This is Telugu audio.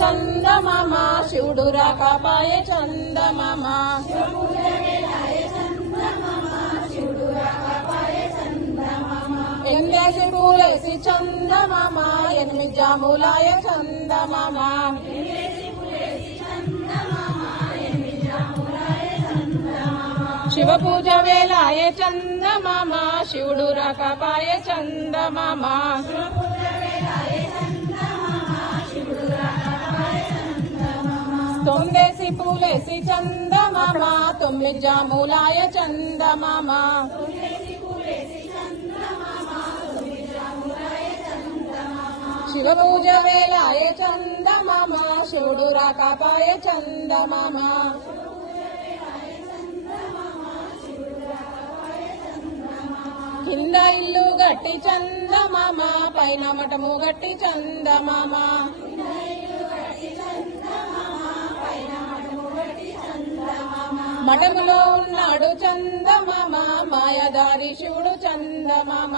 చందమామ శివుడు రాకపాయే చందమామ ఎంగేసి పూలేసి చందమామ ఎనిమిది జాములాయ చందమామ శివ పూజ వేలాయ చందమామ శివుడు రాకపాయే చందమామ తొమ్మిదేసి పూలేసి చందమామ తొమ్మిది జాములాయ చందమామ శివ పూజ వేలాయ చందమామ శివుడు రాకపాయే చందమామ కింద ఇల్లు గట్టి చందమామ పైన మఠము గట్టి చందమామ మఠములో ఉన్నాడు చందమామ మాయదారి శివుడు చందమామ